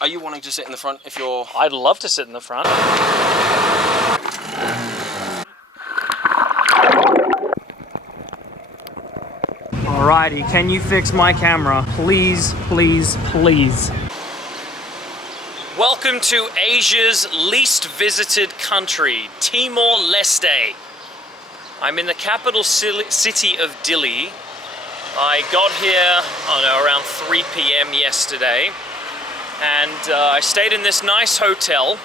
Are you wanting to sit in the front if you're... I'd love to sit in the front. Alrighty, can you fix my camera? Please, please, please. Welcome to Asia's least visited country, Timor-Leste. I'm in the capital city of Dili. I got here, around 3 p.m. yesterday. And I stayed in this nice hotel.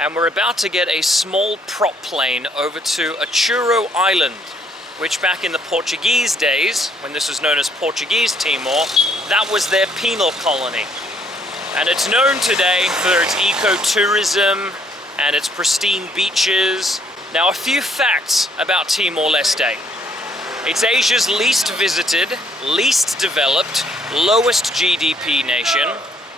And we're about to get a small prop plane over to Achuro Island, which back in the Portuguese days, when this was known as Portuguese Timor, that was their penal colony. And it's known today for its ecotourism and its pristine beaches. Now, a few facts about Timor-Leste. It's Asia's least visited, least developed, lowest GDP nation.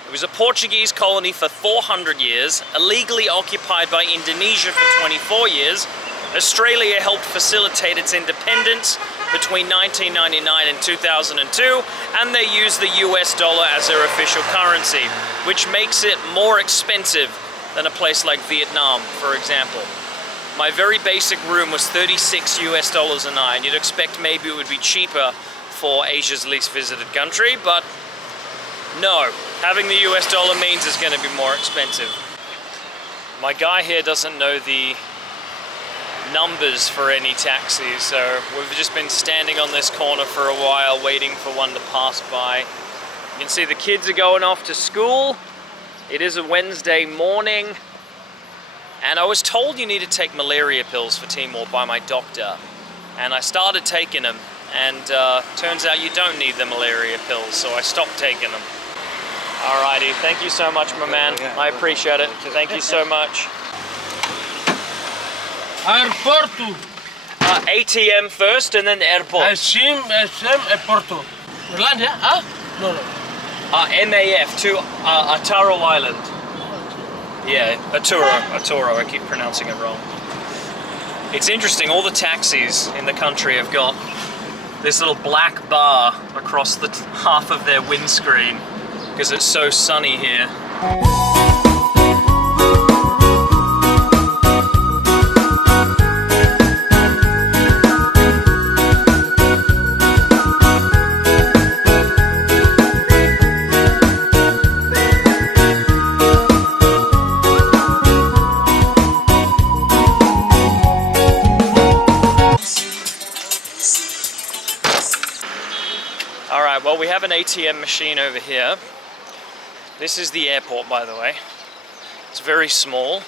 It was a Portuguese colony for 400 years, illegally occupied by Indonesia for 24 years. Australia helped facilitate its independence between 1999 and 2002, and they use the US dollar as their official currency, which makes it more expensive than a place like Vietnam, for example. My very basic room was $36 US a night, and you'd expect maybe it would be cheaper for Asia's least visited country, but no. Having the US dollar means it's going to be more expensive. My guy here doesn't know the numbers for any taxis, so we've just been standing on this corner for a while waiting for one to pass by. You can see the kids are going off to school. It is a Wednesday morning, and I was told you need to take malaria pills for Timor by my doctor, and I started taking them, and turns out you don't need the malaria pills, so I stopped taking them. Alrighty, thank you so much, my man. I appreciate it. Thank you so much. Airporto. ATM first and then the airport. Airporto. Irlanda? Huh? No. MAF to Achuro Island. Yeah, Achuro. I keep pronouncing it wrong. It's interesting, all the taxis in the country have got this little black bar across the half of their windscreen because it's so sunny here. Alright, well, we have an ATM machine over here. This is the airport, by the way. It's very small.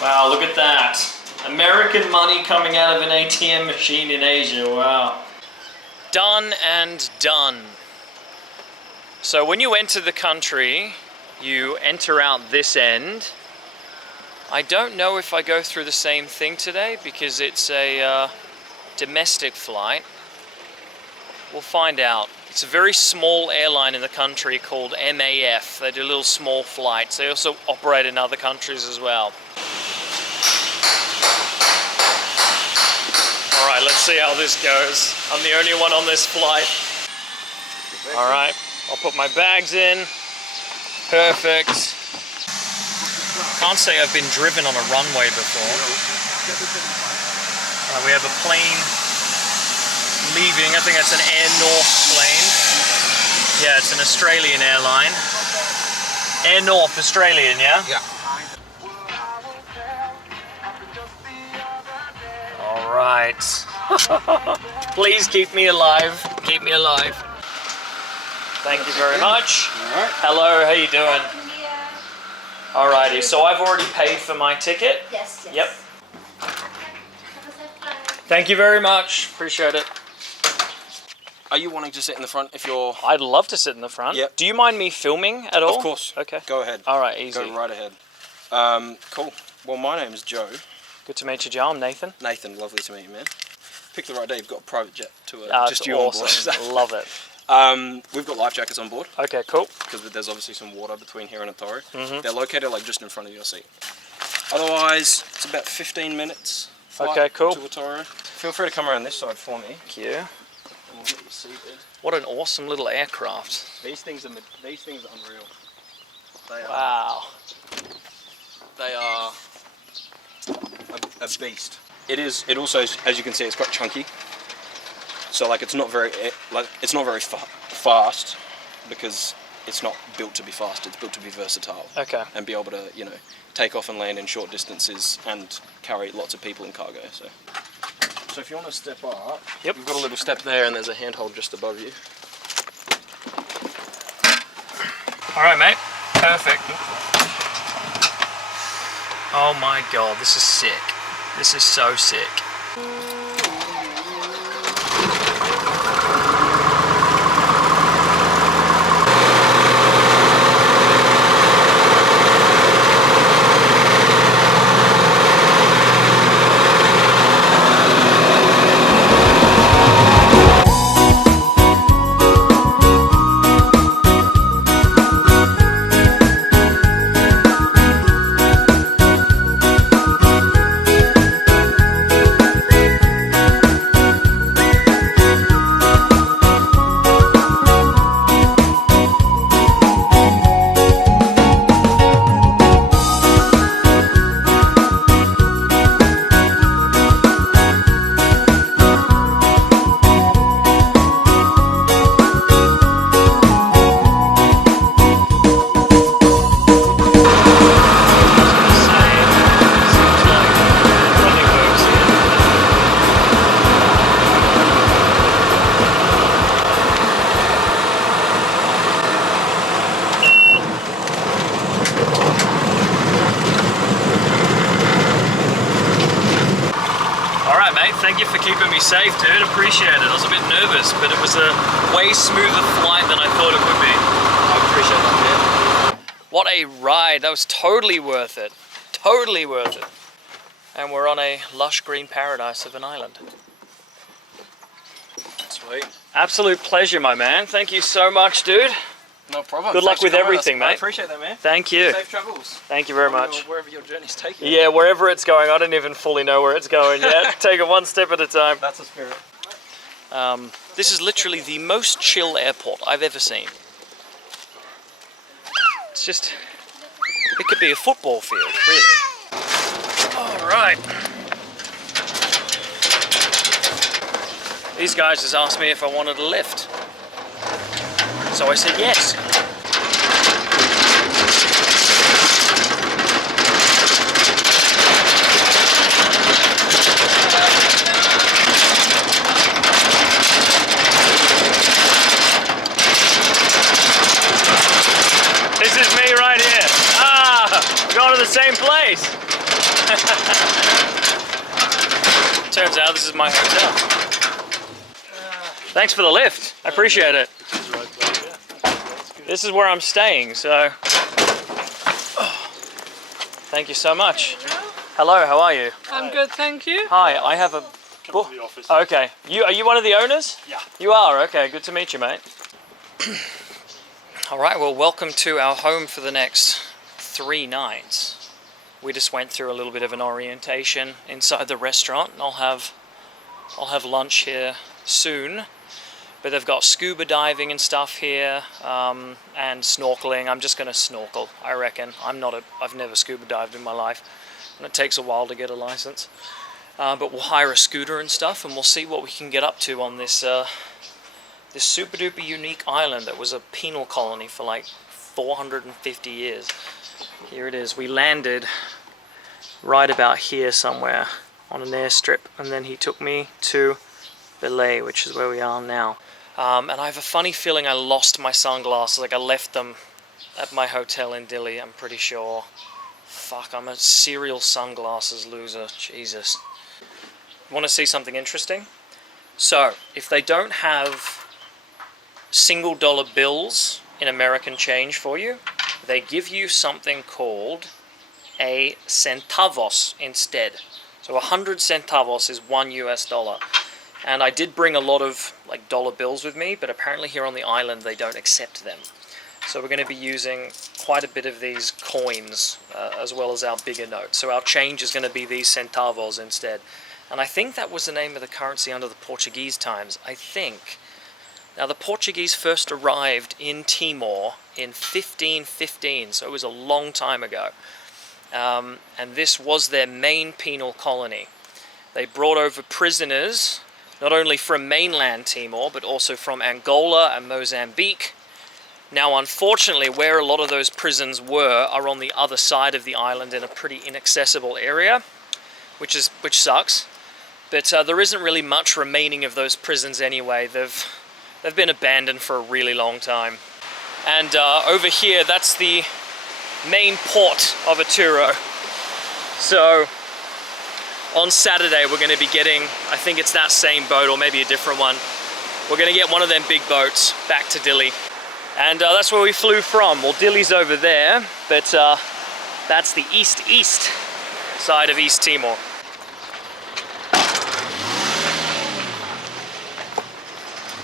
Wow, look at that. American money coming out of an ATM machine in Asia, wow. Done and done. So when you enter the country, you enter out this end. I don't know if I go through the same thing today because it's a domestic flight. We'll find out. It's a very small airline in the country called MAF. They do little small flights. They also operate in other countries as well. Alright, let's see how this goes. I'm the only one on this flight. Alright, I'll put my bags in. Perfect. Can't say I've been driven on a runway before. We have a plane leaving. I think that's an Air North plane. Yeah, it's an Australian airline. Air North, Australian, yeah? Yeah. All right. Please keep me alive. Keep me alive. Thank you very much. All right. Hello, how you doing? Alrighty, so I've already paid for my ticket? Yes. Yep. Thank you very much. Appreciate it. Are you wanting to sit in the front if you're... I'd love to sit in the front. Yep. Do you mind me filming at all? Of course. Okay. Go ahead. Alright, easy. Go right ahead. Cool. Well, my name's Joe. Good to meet you, Joe. I'm Nathan. Nathan, lovely to meet you, man. Pick the right day. You've got a private jet to That's just you awesome. on board. Love it. We've got life jackets on board. Okay, cool. Because there's obviously some water between here and Attaro. Mm-hmm. They're located like just in front of your seat. Otherwise, it's about 15 minutes flight Okay, cool. to Attaro. Feel free to come around this side for me. Thank you. And we'll get you seated. What an awesome little aircraft. These things are unreal. They are. Wow. They are a beast. It also, as you can see, it's quite chunky. So like it's not very fast because it's not built to be fast. It's built to be versatile. Okay. And be able to, you know, take off and land in short distances and carry lots of people in cargo. So if you want to step up, yep. You've got a little step there, and there's a handhold just above you. All right, mate. Perfect. Oh my god, this is sick. This is so sick. Thank you for keeping me safe, dude. Appreciate it. I was a bit nervous, but it was a way smoother flight than I thought it would be. I appreciate that, man. What a ride. That was totally worth it. Totally worth it. And we're on a lush green paradise of an island. Sweet. Absolute pleasure, my man. Thank you so much, dude. No problem. Good luck with everything, mate. I appreciate that, man. Thank you. Safe travels. Thank you very much. Wherever your journey's taking you. Yeah, wherever it's going. I don't even fully know where it's going yet. Take it one step at a time. That's the spirit. This is literally the most chill airport I've ever seen. It's just, it could be a football field, really. All right. These guys just asked me if I wanted a lift. So I said yes. This is me right here. Ah, we're going to the same place. Turns out this is my hotel. Thanks for the lift. I appreciate it. This is where I'm staying, so thank you so much. Hello, how are you? I'm good, thank you. Hi, I have a Come to the office. Okay. Are you one of the owners? Yeah. You are? Okay, good to meet you, mate. All right, well, welcome to our home for the next 3 nights. We just went through a little bit of an orientation inside the restaurant, and I'll have lunch here soon. But they've got scuba diving and stuff here, and snorkeling. I'm just going to snorkel, I reckon. I've never scuba dived in my life, and it takes a while to get a license. But we'll hire a scooter and stuff, and we'll see what we can get up to on this this super duper unique island that was a penal colony for like 450 years. Here it is. We landed right about here somewhere on an airstrip, and then he took me to Belay, which is where we are now. And I have a funny feeling I lost my sunglasses, like I left them at my hotel in Dili, I'm pretty sure. Fuck, I'm a serial sunglasses loser, Jesus. Want to see something interesting? So, if they don't have single dollar bills in American change for you, they give you something called a centavos instead. So 100 centavos is $1. And I did bring a lot of like dollar bills with me, but apparently here on the island they don't accept them. So we're going to be using quite a bit of these coins as well as our bigger notes. So our change is going to be these centavos instead. And I think that was the name of the currency under the Portuguese times, I think. Now, the Portuguese first arrived in Timor in 1515, so it was a long time ago. And this was their main penal colony. They brought over prisoners, not only from mainland Timor, but also from Angola and Mozambique. Now, unfortunately, where a lot of those prisons were are on the other side of the island in a pretty inaccessible area, which sucks. But there isn't really much remaining of those prisons anyway. They've been abandoned for a really long time. And over here, that's the main port of Aturo. So on Saturday, we're going to be getting, I think it's that same boat or maybe a different one. We're going to get one of them big boats back to Dili. And that's where we flew from. Well, Dili's over there, but that's the east side of East Timor.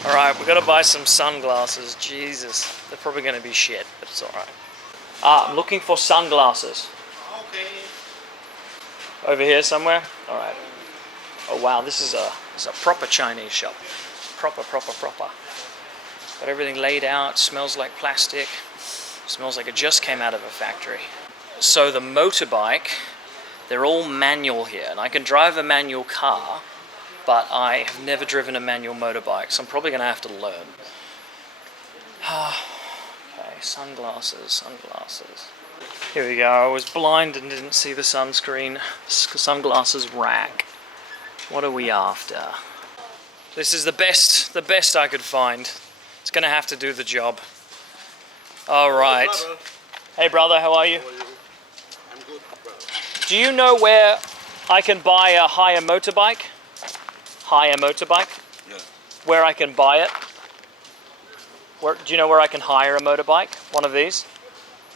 Alright, we've got to buy some sunglasses. Jesus, they're probably going to be shit, but it's alright. I'm looking for sunglasses. Okay. Over here somewhere? Alright. Oh wow, this is a proper Chinese shop. Proper. Got everything laid out, smells like plastic. Smells like it just came out of a factory. So the motorbike, they're all manual here, and I can drive a manual car, but I have never driven a manual motorbike, so I'm probably going to have to learn. Okay, sunglasses. Here we go. I was blind and didn't see the sunscreen. Sunglasses rack. What are we after? This is the best I could find. It's going to have to do the job. All right. Hey brother, how are you? I'm good, brother. Do you know where I can buy a hire motorbike? Yeah. Where I can buy it? Do you know where I can hire a motorbike? One of these?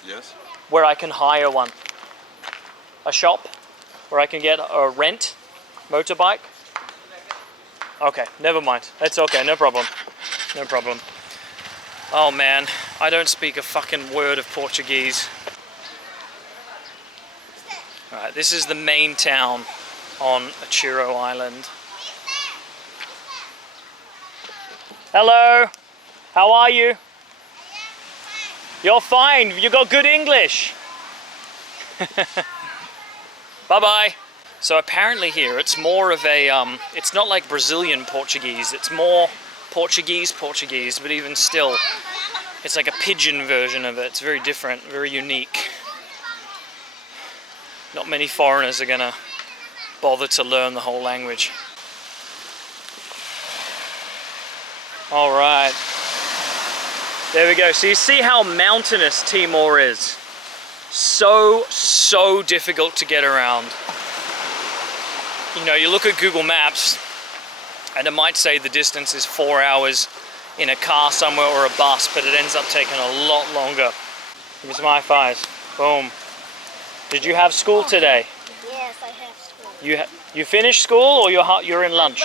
Yes. Where I can hire one? A shop? Where I can get a rent motorbike? Okay, never mind. It's okay, no problem. No problem. Oh man, I don't speak a fucking word of Portuguese. Alright, this is the main town on Aturo Island. Hello, how are you? You're fine, you got good English. Bye-bye. So apparently here it's more of a, it's not like Brazilian Portuguese, it's more Portuguese, but even still, it's like a pidgin version of it. It's very different, very unique. Not many foreigners are gonna bother to learn the whole language. All right, there we go. So you see how mountainous Timor is. So difficult to get around. You know, you look at Google Maps and it might say the distance is 4 hours in a car somewhere or a bus, but it ends up taking a lot longer. Give me some high fives. Boom. Did you have school today? Yes, I have school. You finished school or you're in lunch?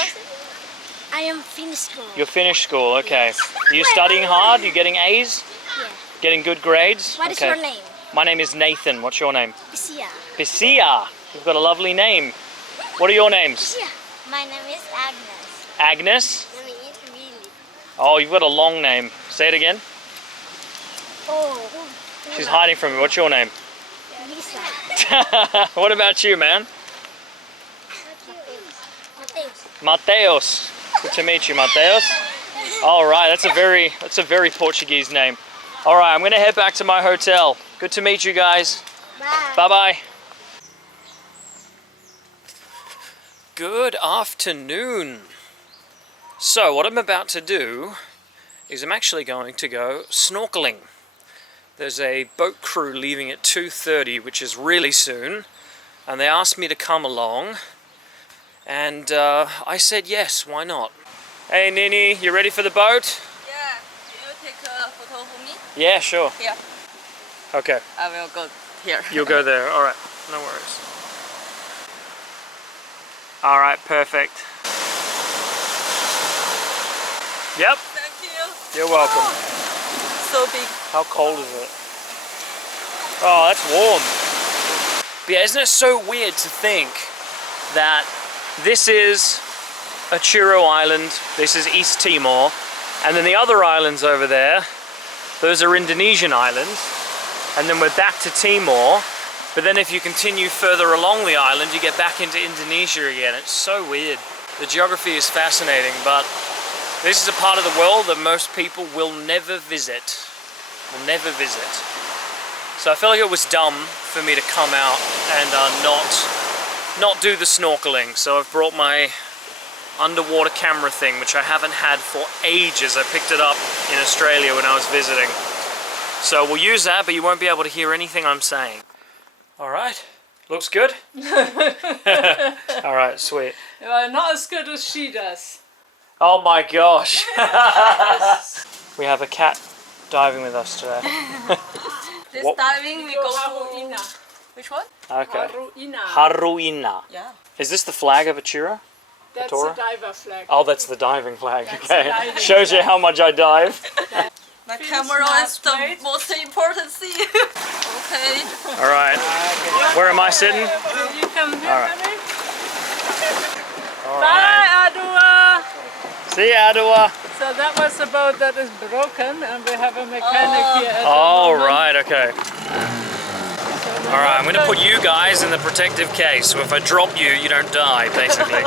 I am finished school. You're finished school, okay. Are you studying hard? You getting A's? Yeah. Getting good grades? What is Okay. your name? My name is Nathan. What's your name? Isia. Pisia. You've got a lovely name. What are your names? Isia. My name is Agnes. Agnes? My name is Willy. Oh, you've got a long name. Say it again. Oh. She's hiding from me. What's your name? Lisa. What about you, man? Mateus. Good to meet you, Mateus. All right, that's a very Portuguese name. All right, I'm gonna head back to my hotel. Good to meet you guys. Bye. Bye-bye. Good afternoon. So what I'm about to do is I'm actually going to go snorkeling. There's a boat crew leaving at 2:30, which is really soon, and they asked me to come along, and I said yes, why not? Hey Nini, you ready for the boat? Yeah, can you take a photo for me? Yeah, sure. Here, Okay, I will go here. you'll go there. All right, no worries. All right, perfect. Yep, Thank you. you're welcome. So big. How cold is it? Oh, that's warm. But yeah, isn't it so weird to think that this is Achiro Island, this is East Timor, and then the other islands over there, those are Indonesian islands, and then we're back to Timor. But then if you continue further along the island, you get back into Indonesia again. It's so weird. The geography is fascinating, but this is a part of the world that most people will never visit. Will never visit. So I feel like it was dumb for me to come out and not do the snorkeling. So I've brought my underwater camera thing, which I haven't had for ages. I picked it up in Australia when I was visiting. So we'll use that, but you won't be able to hear anything I'm saying. Alright, looks good? Alright, sweet. Not as good as she does. Oh my gosh! We have a cat diving with us today. This What? diving we go to... Which one? Okay. Haruina. Haruina. Yeah. Is this the flag of Achiro? That's Tora? the diver flag. Oh, that's the diving flag. Okay. diving Shows you how much I dive. My Feels camera not is the straight. most important thing. Okay. Alright. Where am I sitting? You come here, Alright. baby. Alright. Bye, Adua. See ya, Adua. So that was the boat that is broken, and we have a mechanic here at the Oh, moment. right, okay. Alright, I'm going to put you guys in the protective case, so if I drop you, you don't die, basically.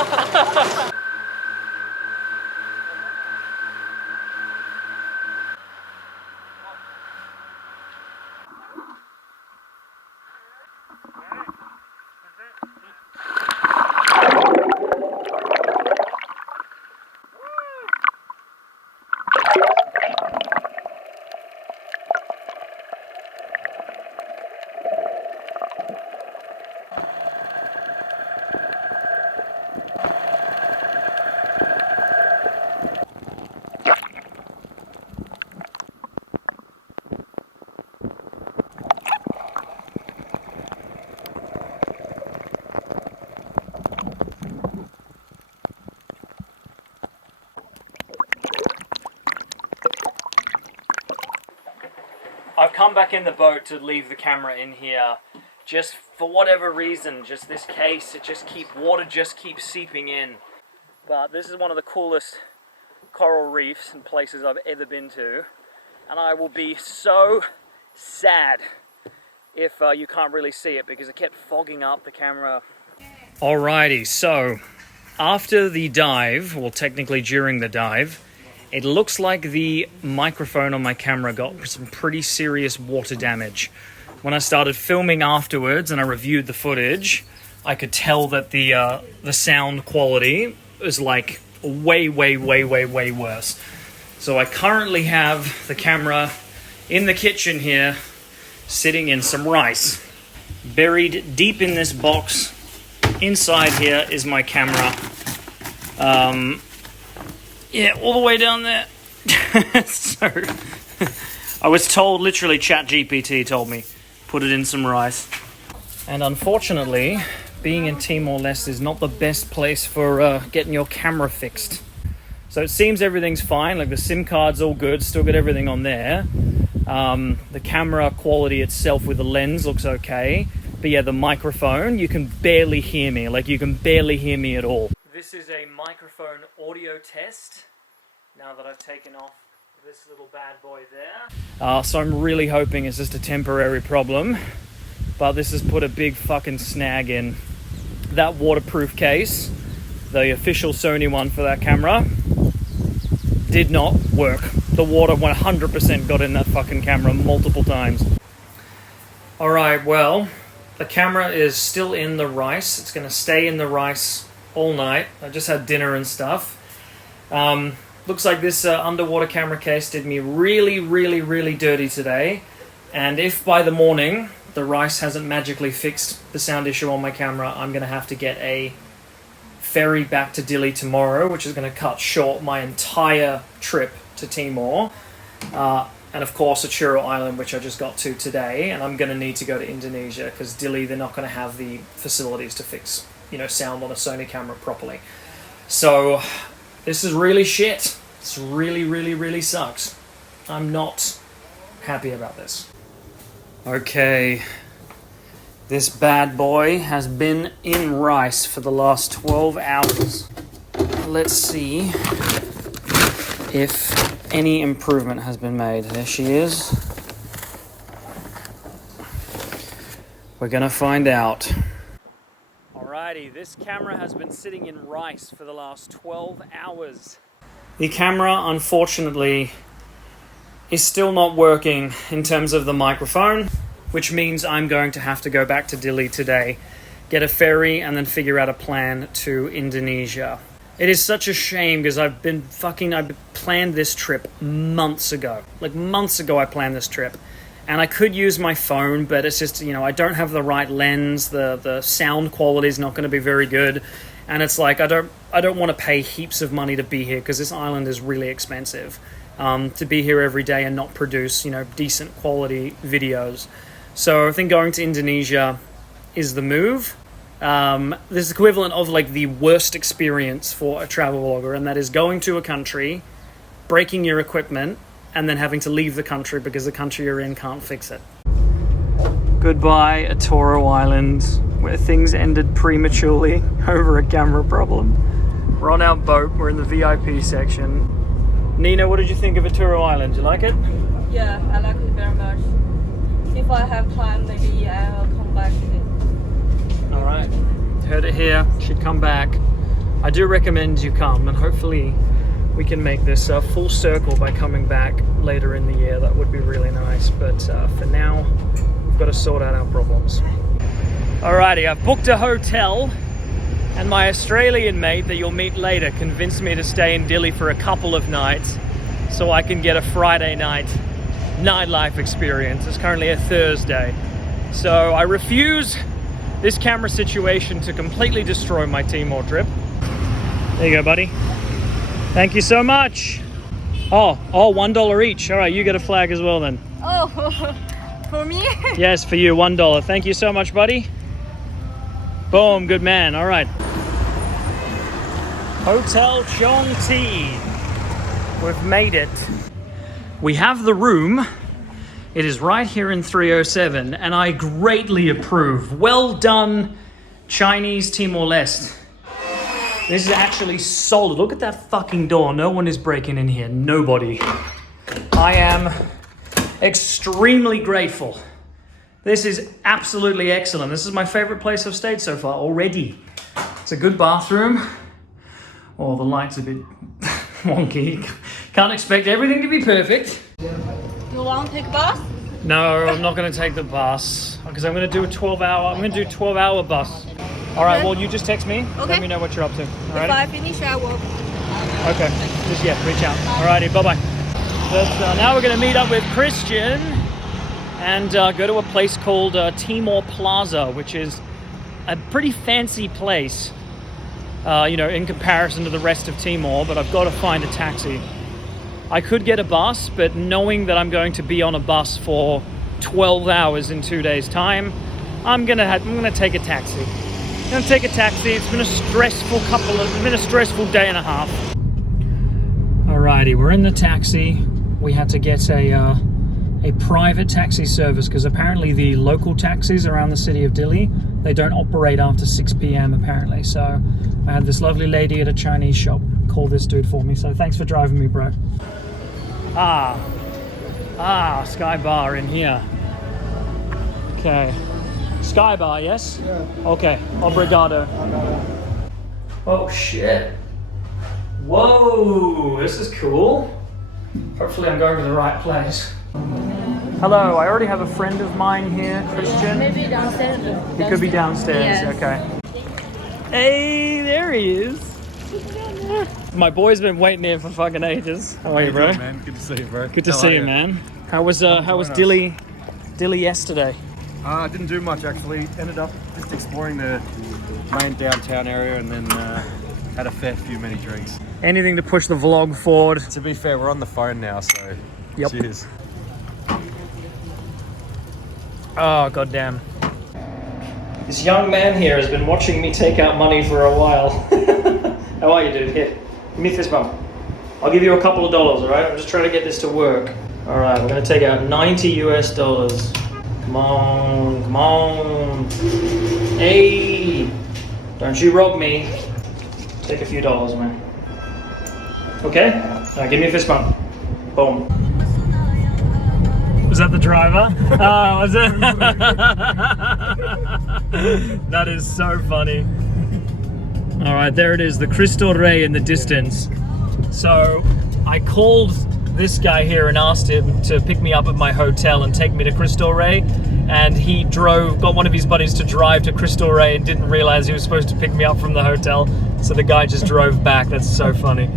I've come back in the boat to leave the camera in here. Just for whatever reason, just this case, water just keeps seeping in. But this is one of the coolest coral reefs and places I've ever been to. And I will be so sad if you can't really see it because it kept fogging up the camera. Alrighty, so after the dive, well technically during the dive, it looks like the microphone on my camera got some pretty serious water damage. When I started filming afterwards and I reviewed the footage, I could tell that the sound quality was like way worse. So I currently have the camera in the kitchen here, sitting in some rice. Buried deep in this box, inside here is my camera. Yeah, all the way down there. So, I was told, literally ChatGPT told me, put it in some rice. And unfortunately, being in Timor-Leste is not the best place for getting your camera fixed. So it seems everything's fine, like the SIM card's all good, still got everything on there. The camera quality itself with the lens looks okay. But yeah, the microphone, you can barely hear me, like you can barely hear me at all. This is a microphone audio test, now that I've taken off this little bad boy there. So I'm really hoping it's just a temporary problem, but this has put a big fucking snag in. That waterproof case, the official Sony one for that camera, did not work. The water 100% got in that fucking camera multiple times. Alright, well, the camera is still in the rice. It's going to stay in the rice all night. I just had dinner and stuff. Looks like this underwater camera case did me really dirty today. And if by the morning the rice hasn't magically fixed the sound issue on my camera, I'm going to have to get a ferry back to Dili tomorrow, which is going to cut short my entire trip to Timor. And of course Achiro Island, which I just got to today. And I'm going to need to go to Indonesia because Dili, they're not going to have the facilities to fix, you know, sound on a Sony camera properly. So this is really shit. This really sucks. I'm not happy about this. Okay, This bad boy has been in rice for the last 12 hours. Let's see if any improvement has been made. There she is. We're gonna find out. Alrighty, this camera has been sitting in rice for the last 12 hours. The camera, unfortunately, is still not working in terms of the microphone, which means I'm going to have to go back to Dili today, get a ferry, and then figure out a plan to Indonesia. It is such a shame because I've planned this trip months ago. Like months ago I planned this trip. And I could use my phone, but it's just, I don't have the right lens. The sound quality is not going to be very good. And it's like, I don't want to pay heaps of money to be here because this island is really expensive. To be here every day and not produce, decent quality videos. So I think going to Indonesia is the move. This is equivalent of like the worst experience for a travel vlogger, and that is going to a country, breaking your equipment, and then having to leave the country because the country you're in can't fix it. Goodbye, Atoro Island, where things ended prematurely over a camera problem. We're on our boat, we're in the VIP section. Nina, what did you think of Atoro Island? Do you like it? Yeah, I like it very much. If I have time, maybe I'll come back to it. Alright, heard it here, should come back. I do recommend you come, and hopefully we can make this a full circle by coming back later in the year. That would be really nice, but for now we've got to sort out our problems. Alrighty, I've booked a hotel, and my Australian mate that you'll meet later convinced me to stay in Dili for a couple of nights so I can get a Friday night nightlife experience. It's currently a Thursday, so I refuse this camera situation to completely destroy my Timor trip. There you go, buddy. Thank you so much. Oh, $1 each. All right, you get a flag as well then. Oh, for me? Yes, for you, $1. Thank you so much, buddy. Boom, good man. All right. Hotel Chong Ti. We've made it. We have the room. It is right here in 307, and I greatly approve. Well done, Chinese Timor-Leste. This is actually solid. Look at that fucking door. No one is breaking in here. Nobody. I am extremely grateful. This is absolutely excellent. This is my favorite place I've stayed so far already. It's a good bathroom. Oh, the light's a bit wonky. Can't expect everything to be perfect. You want to take a bus? No, I'm not going to take the bus because I'm going to do a 12-hour bus. All right, well, you just text me. Okay. Let me know what you're up to. If I finish, I will. Okay. Just, reach out. All righty, bye-bye. Now we're going to meet up with Christian and go to a place called Timor Plaza, which is a pretty fancy place, in comparison to the rest of Timor, but I've got to find a taxi. I could get a bus, but knowing that I'm going to be on a bus for 12 hours in 2 days' time, I'm gonna take a taxi. It's been a stressful day and a half. Alrighty, we're in the taxi. We had to get a private taxi service because apparently the local taxis around the city of Dili, they don't operate after 6 p.m. apparently. So I had this lovely lady at a Chinese shop call this dude for me. So thanks for driving me, bro. Sky Bar in here. Okay. Sky Bar, yes? Yeah. Okay, obrigado. Oh shit. Whoa, this is cool. Hopefully I'm going to the right place. Hello, I already have a friend of mine here, Christian. Maybe downstairs. He could be downstairs, Yes. okay. Hey, there he is. My boy's been waiting here for fucking ages. How are you, bro? Good, man. Good to see you, bro. Good to see you, man. How was Dili yesterday? I didn't do much actually. Ended up just exploring the main downtown area and then had a fair few many drinks. Anything to push the vlog forward? To be fair, we're on the phone now, so Yep. cheers. Oh, goddamn. This young man here has been watching me take out money for a while. How are you, dude? Here, give me a fist bump. I'll give you a couple of dollars, all right? I'm just trying to get this to work. All right, we're gonna take out $90 US. Come on, come on. Hey, don't you rob me. Take a few dollars, man. Okay? Now give me a fist bump. Boom. Was that the driver? Oh, was it? That is so funny. All right, there it is, the Cristo Rey in the distance. So I called this guy here and asked him to pick me up at my hotel and take me to Cristo Rey, and he got one of his buddies to drive to Cristo Rey and didn't realize he was supposed to pick me up from the hotel, so the guy just drove back. That's so funny.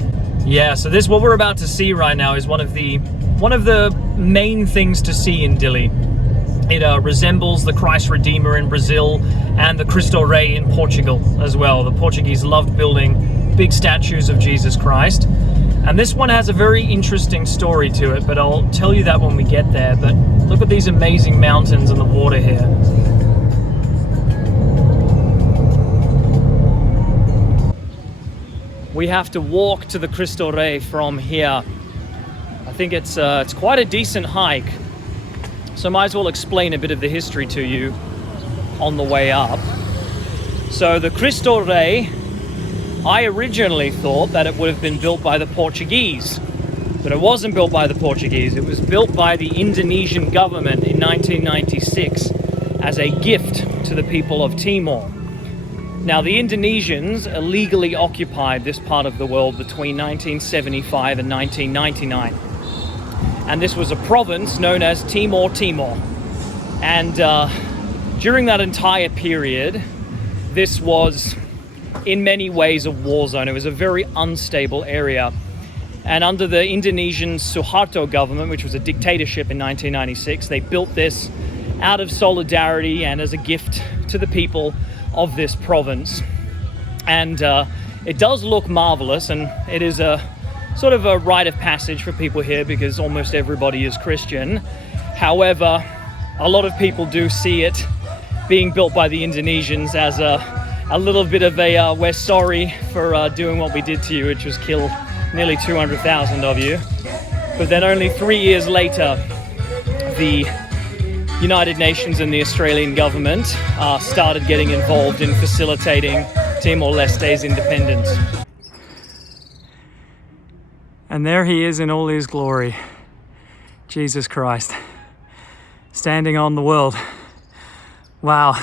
Yeah, so what we're about to see right now is one of the main things to see in Dili. It resembles the Christ Redeemer in Brazil and the Cristo Rey in Portugal as well. The Portuguese loved building big statues of Jesus Christ. And this one has a very interesting story to it, but I'll tell you that when we get there. But look at these amazing mountains and the water here. We have to walk to the Cristo Rey from here. I think it's quite a decent hike. So I might as well explain a bit of the history to you on the way up. So the Cristo Rey, I originally thought that it would have been built by the Portuguese, but it wasn't built by the Portuguese. It was built by the Indonesian government in 1996 as a gift to the people of Timor. Now, the Indonesians illegally occupied this part of the world between 1975 and 1999. And this was a province known as Timor-Timor. And during that entire period, this was in many ways a war zone. It was a very unstable area. And under the Indonesian Suharto government, which was a dictatorship in 1996, they built this out of solidarity and as a gift to the people of this province. And it does look marvelous, and it is a sort of a rite of passage for people here because almost everybody is Christian. However, a lot of people do see it being built by the Indonesians as a little bit of a we're sorry for doing what we did to you, which was kill nearly 200,000 of you. But then only 3 years later, the United Nations and the Australian government started getting involved in facilitating Timor-Leste's independence. And there he is in all his glory, Jesus Christ, standing on the world. Wow.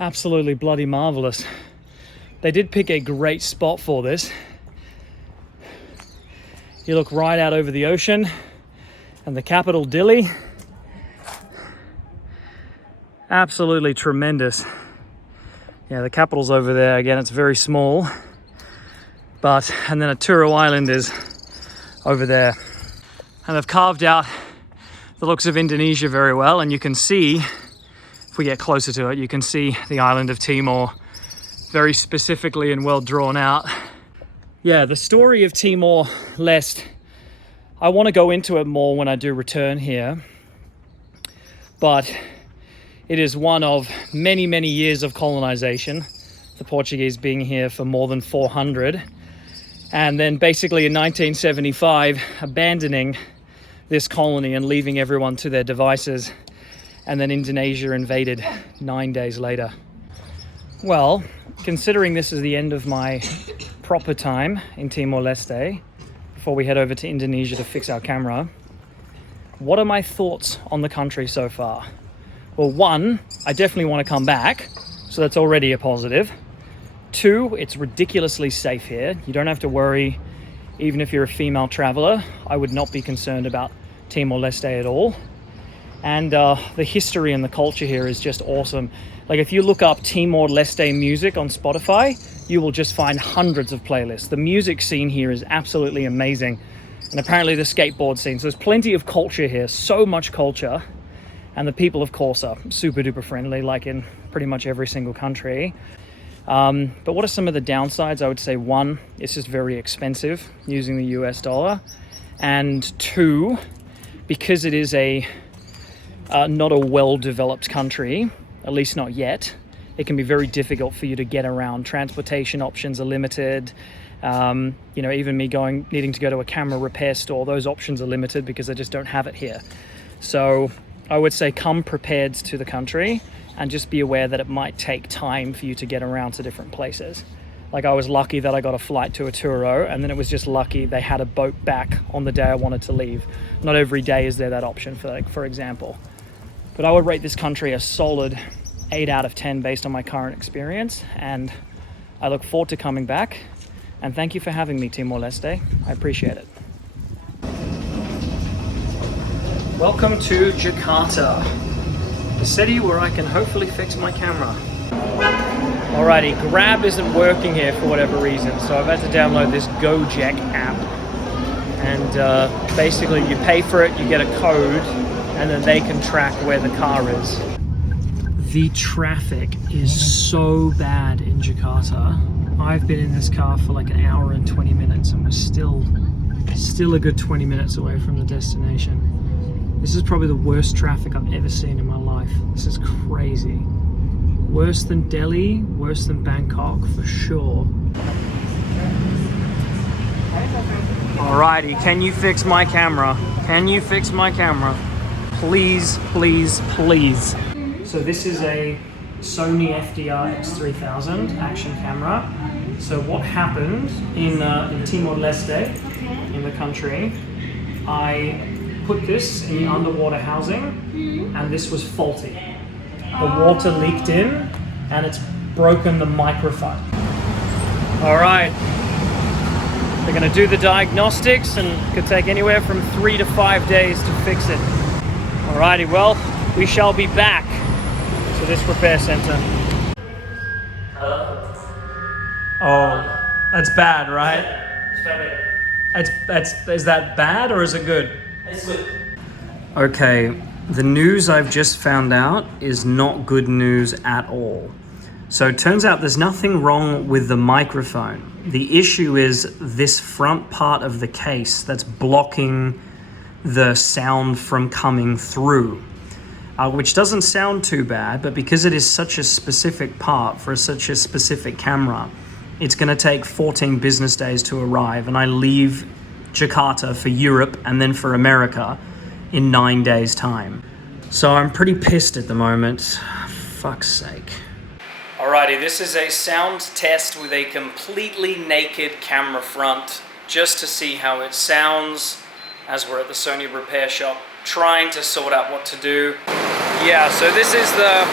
Absolutely bloody marvelous. They did pick a great spot for this. You look right out over the ocean and the capital, Dili. Absolutely tremendous. Yeah, the capital's over there. Again, it's very small. And then Aturo Island is over there. And they've carved out the looks of Indonesia very well. And you can see, if we get closer to it, you can see the island of Timor very specifically and well drawn out. Yeah, the story of Timor-Leste, I want to go into it more when I do return here. But it is one of many, many years of colonization. The Portuguese being here for more than 400. And then basically in 1975, abandoning this colony and leaving everyone to their devices. And then Indonesia invaded 9 days later. Well, considering this is the end of my proper time in Timor-Leste, before we head over to Indonesia to fix our camera, what are my thoughts on the country so far? Well, one, I definitely want to come back, so that's already a positive. Two, it's ridiculously safe here. You don't have to worry, even if you're a female traveler. I would not be concerned about Timor-Leste at all. And the history and the culture here is just awesome. Like if you look up Timor-Leste music on Spotify, you will just find hundreds of playlists. The music scene here is absolutely amazing. And apparently the skateboard scene. So there's plenty of culture here, so much culture. And the people, of course, are super duper friendly, like in pretty much every single country. But what are some of the downsides? I would say one, it's just very expensive using the US dollar. And two, because it is not a well-developed country, at least not yet, it can be very difficult for you to get around. Transportation options are limited. Even me needing to go to a camera repair store, those options are limited because I just don't have it here. So I would say come prepared to the country and just be aware that it might take time for you to get around to different places. Like I was lucky that I got a flight to Aturo, and then it was just lucky they had a boat back on the day I wanted to leave. Not every day is there that option, for example. But I would rate this country a solid 8 out of 10 based on my current experience, and I look forward to coming back. And thank you for having me, Timor-Leste. I appreciate it. Welcome to Jakarta, the city where I can hopefully fix my camera. Alrighty, Grab isn't working here for whatever reason, so I've had to download this Gojek app. And basically you pay for it, you get a code, and then they can track where the car is. The traffic is so bad in Jakarta. I've been in this car for like an hour and 20 minutes and we're still a good 20 minutes away from the destination. This is probably the worst traffic I've ever seen in my life. This is crazy. Worse than Delhi, worse than Bangkok for sure. Alrighty, can you fix my camera? Can you fix my camera? Please, please, please. So this is a Sony FDR X3000 action camera. So what happened in Timor-Leste, in the country, I put this in the underwater housing and this was faulty. The water leaked in and it's broken the microphone. All right, they're gonna do the diagnostics and it could take anywhere from 3 to 5 days to fix it. Alrighty, well, we shall be back to this repair center. Oh, that's bad, right? Is that bad or is it good? It's good. Okay, the news I've just found out is not good news at all. So it turns out there's nothing wrong with the microphone. The issue is this front part of the case that's blocking the sound from coming through, which doesn't sound too bad, but because it is such a specific part for such a specific camera, it's going to take 14 business days to arrive, and I leave Jakarta for Europe and then for America in 9 days' time. So I'm pretty pissed at the moment. Fuck's sake. Alrighty, this is a sound test with a completely naked camera front, just to see how it sounds as we're at the Sony repair shop trying to sort out what to do. Yeah, so this is the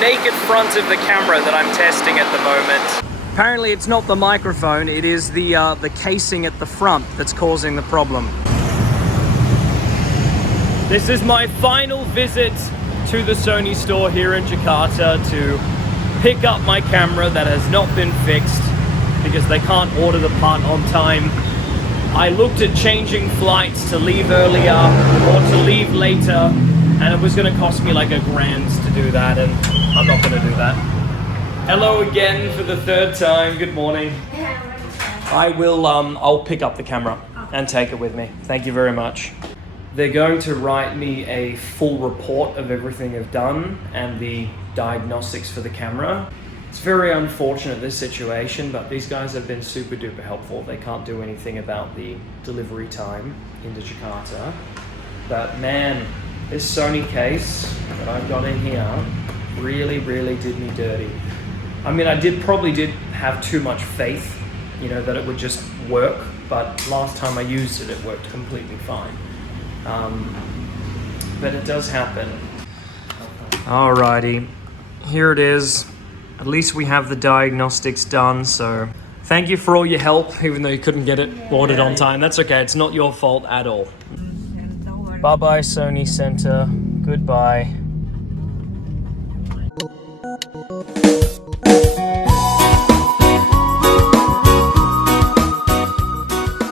naked front of the camera that I'm testing at the moment. Apparently it's not the microphone, it is the casing at the front that's causing the problem. This is my final visit to the Sony store here in Jakarta to pick up my camera that has not been fixed because they can't order the part on time. I looked at changing flights to leave earlier or to leave later, and it was going to cost me like $1,000 to do that, and I'm not going to do that. Hello again for the third time. Good morning. I will, I'll pick up the camera and take it with me. Thank you very much. They're going to write me a full report of everything I've done and the diagnostics for the camera. It's very unfortunate, this situation, but these guys have been super duper helpful. They can't do anything about the delivery time into Jakarta. But man, this Sony case that I've got in here really, really did me dirty. I mean, I probably did have too much faith, you know, that it would just work, but last time I used it, it worked completely fine. But it does happen. Alrighty, here it is. At least we have the diagnostics done, so thank you for all your help, even though you couldn't get it ordered on time. That's okay, it's not your fault at all. Bye-bye, Sony Center. Goodbye.